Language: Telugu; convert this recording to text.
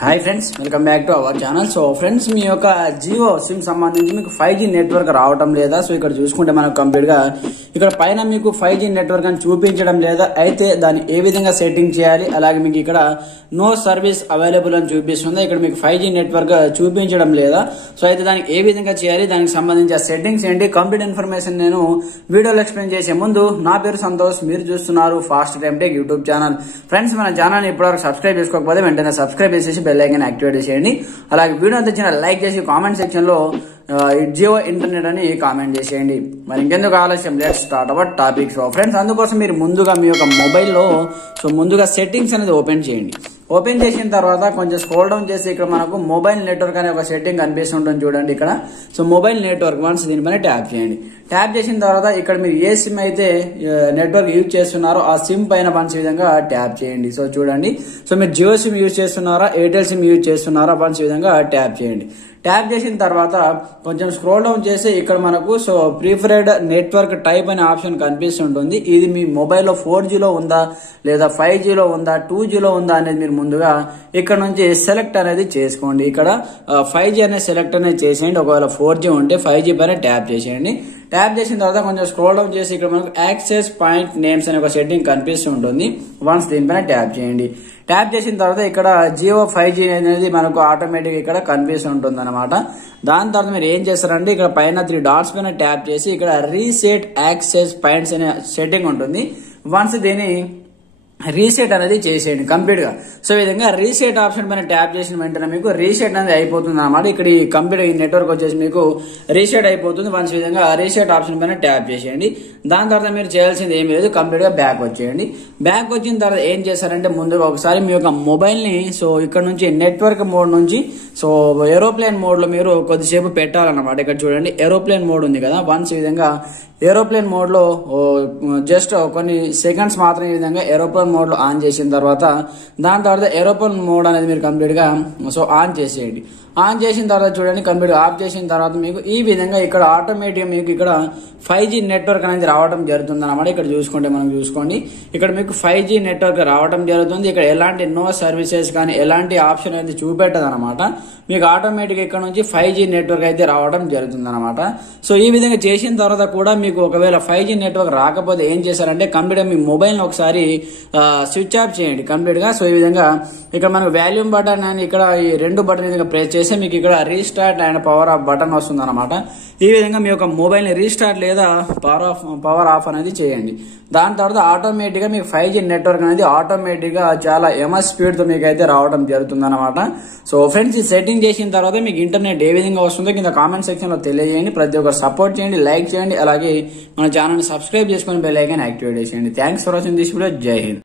Hi friends, welcome back to our channel. So friends, మీ యొక్క జియో సిమ్ సంబంధించి మీకు 5G నెట్వర్క్ రావటం లేదా? సో ఇక్కడ చూసుకుంటే మనకు కంప్లీట్ గా ఇక్కడ పైన మీకు 5G నెట్వర్క్ అని చూపించడం లేదా, అయితే దాన్ని ఏ విధంగా సెట్టింగ్ చేయాలి, అలాగే మీకు ఇక్కడ నో సర్వీస్ అవైలబుల్ అని చూపిస్తుంది. ఇక్కడ మీకు 5G నెట్వర్క్ చూపించడం లేదా? సో అయితే దానికి ఏ విధంగా చేయాలి, దానికి సంబంధించి సెట్టింగ్స్ ఏంటి, కంప్లీట్ ఇన్ఫర్మేషన్ నేను వీడియోలో ఎక్స్ప్లెయిన్ చేసే ముందు, నా పేరు సంతోష్, మీరు చూస్తున్నారు fast time tech YouTube channel. Friends, మన ఛానల్ ఇప్పటివరకు సబ్స్క్రైబ్ చేసుకోకపోతే వెంటనే సబ్స్క్రైబ్ చేసేసి బెల్ ఐకాన్ యాక్టివేట్ చేయండి. అలాగే వీడియో నచ్చిన లైక్ చేసి కామెంట్ సెక్షన్ లో జియో ఇంటర్నెట్ అని కామెంట్ చేసేయండి. మరి ఇంకెందుకు ఆలస్యం, let's start our topic. So friends, అందుకోసం మీరు ముందుగా మీ యొక్క మొబైల్లో ముందుగా సెట్టింగ్స్ అనేది ఓపెన్ చేయండి. ఓపెన్ చేసిన తర్వాత కొంచెం స్క్రోల్ డౌన్ చేసి ఇక్కడ మనకు మొబైల్ నెట్వర్క్ అనే ఒక సెట్టింగ్ కనిపిస్తుంటుంది చూడండి ఇక్కడ. సో మొబైల్ నెట్వర్క్ వన్స్ దీనిపైన ట్యాప్ చేయండి. ట్యాప్ చేసిన తర్వాత ఇక్కడ మీరు ఏ సిమ్ అయితే నెట్వర్క్ యూజ్ చేస్తున్నారో ఆ సిమ్ పైన వన్స్ ఈ విధంగా ట్యాప్ చేయండి. సో చూడండి, సో మీరు జియో సిమ్ యూజ్ చేస్తున్నారా, ఎయిర్టెల్ సిమ్ యూజ్ చేస్తున్నారా, వన్స్ ఈ విధంగా ట్యాప్ చేయండి. ట్యాప్ చేసిన తర్వాత కొంచెం స్క్రోల్ డౌన్ చేసి ఇక్కడ మనకు సో ప్రిఫర్డ్ నెట్వర్క్ టైప్ అనే ఆప్షన్ కనిపిస్తుంటుంది. ఇది మీ మొబైల్లో 4Gలో ఉందా, లేదా 5Gలో ఉందా, 2Gలో ఉందా అనేది మీరు ముందుగా ఇక్కడ నుంచి సెలెక్ట్ అనేది చేసుకోండి. ఇక్కడ 5G అనే సెలెక్ట్ అనేది చేసేయండి. ఒకవేళ 4G ఉంటే 5G పైన ట్యాప్ చేసేయండి. ట్యాప్ చేసిన తర్వాత కొంచెం స్క్రోల్ డౌన్ చేసి ఇక్కడ మనకు యాక్సెస్ పాయింట్ నేమ్స్ అనే ఒక సెట్టింగ్ కనిపిస్తుంటుంది. వన్స్ దీనిపైన ట్యాప్ చేయండి. ట్యాప్ చేసిన తర్వాత ఇక్కడ జియో 5G అనేది మనకు ఆటోమేటిక్ ఇక్కడ కనిపిస్తుంటుంది అనమాట. దాని తర్వాత మీరు ఏం చేస్తారంటే ఇక్కడ పైన 3 డాట్స్ పైన ట్యాప్ చేసి ఇక్కడ రీసెట్ యాక్సెస్ పాయింట్స్ అనే సెట్టింగ్ ఉంటుంది. వన్స్ దీన్ని రీసెట్ అనేది చేసేయండి కంప్లీట్ గా. సో ఈ విధంగా రీసెట్ ఆప్షన్ పైన ట్యాప్ చేసిన వెంటనే మీకు రీసెట్ అనేది అయిపోతుంది అనమాట. ఇక్కడ ఈ కంప్లీట్ ఈ నెట్వర్క్ వచ్చేసి మీకు రీసెట్ అయిపోతుంది. వన్స్ ఈ విధంగా రీసెట్ ఆప్షన్ పైన ట్యాప్ చేసేయండి. దాని తర్వాత మీరు చేయాల్సింది ఏమీ లేదు, కంప్లీట్ గా బ్యాక్ వచ్చేయండి. బ్యాక్ వచ్చిన తర్వాత ఏం చేస్తారంటే ముందుగా ఒకసారి మీ యొక్క మొబైల్ ని సో ఇక్కడ నుంచి నెట్వర్క్ మోడ్ నుంచి సో ఏరోప్లేన్ మోడ్ లో మీరు కొద్దిసేపు పెట్టాలన్నమాట. ఇక్కడ చూడండి, ఏరోప్లేన్ మోడ్ ఉంది కదా. వన్స్ ఈ విధంగా ఏరోప్లేన్ మోడ్ లో జస్ట్ కొన్ని సెకండ్స్ మాత్రం ఈ విధంగా ఏరోప్లేన్ మోడ్ లో ఆన్ చేసిన తర్వాత దాని తర్వాత ఏరోప్లేన్ మోడ్ అనేది మీరు కంప్లీట్ గా సో ఆన్ చేసేయండి. ఆన్ చేసిన తర్వాత చూడండి, కంప్లీట్ ఆఫ్ చేసిన తర్వాత మీకు ఈ విధంగా ఇక్కడ ఆటోమేటిక్ మీకు ఇక్కడ 5G నెట్వర్క్ అనేది రావడం జరుగుతుంది అనమాట. ఇక్కడ చూసుకుంటే మనం చూసుకోండి, ఇక్కడ మీకు 5G నెట్వర్క్ రావడం జరుగుతుంది. ఇక్కడ ఎలాంటి నో సర్వీసెస్ కానీ ఎలాంటి ఆప్షన్ అనేది చూపెట్టదు అనమాట. మీకు ఆటోమేటిక్ ఇక్కడ నుంచి 5G నెట్వర్క్ అయితే రావడం జరుగుతుంది అనమాట. సో ఈ విధంగా చేసిన తర్వాత కూడా మీకు ఒకవేళ 5G నెట్వర్క్ రాకపోతే ఏం చేశారంటే కంప్లీట్ గా మీ మొబైల్ ఒకసారి స్విచ్ ఆఫ్ చేయండి కంప్లీట్ గా. సో ఈ విధంగా ఇక్కడ మనకు వాల్యూమ్ బటన్ అని ఇక్కడ ఈ 2 బటన్ విధంగా ప్రెస్ చేస్తే మీకు ఇక్కడ restart and power of button వస్తుంది అనమాట. ఈ విధంగా మీ యొక్క మొబైల్ ని రీస్టార్ట్ లేదా పవర్ ఆఫ్ అనేది చేయండి. దాని తర్వాత ఆటోమేటిక్ గా మీకు 5G నెట్వర్క్ అనేది ఆటోమేటిక్ గా చాలా MS స్పీడ్ తో మీకు అయితే రావడం జరుగుతుంది అనమాట. సో ఫ్రెండ్స్, ఈ సెట్టింగ్ చేసిన తర్వాత మీకు ఇంటర్నెట్ ఏ విధంగా వస్తుందో కింద కామెంట్ సెక్షన్ లో తెలియజేయండి. ప్రతి ఒక్కరు సపోర్ట్ చేయండి, లైక్ చేయండి, అలాగే మన ఛానల్ ని సబ్స్క్రైబ్ చేసుకుని బెల్ ఐకాన్ యాక్టివేట్ చేయండి. Thanks for watching this video. జై హింద్.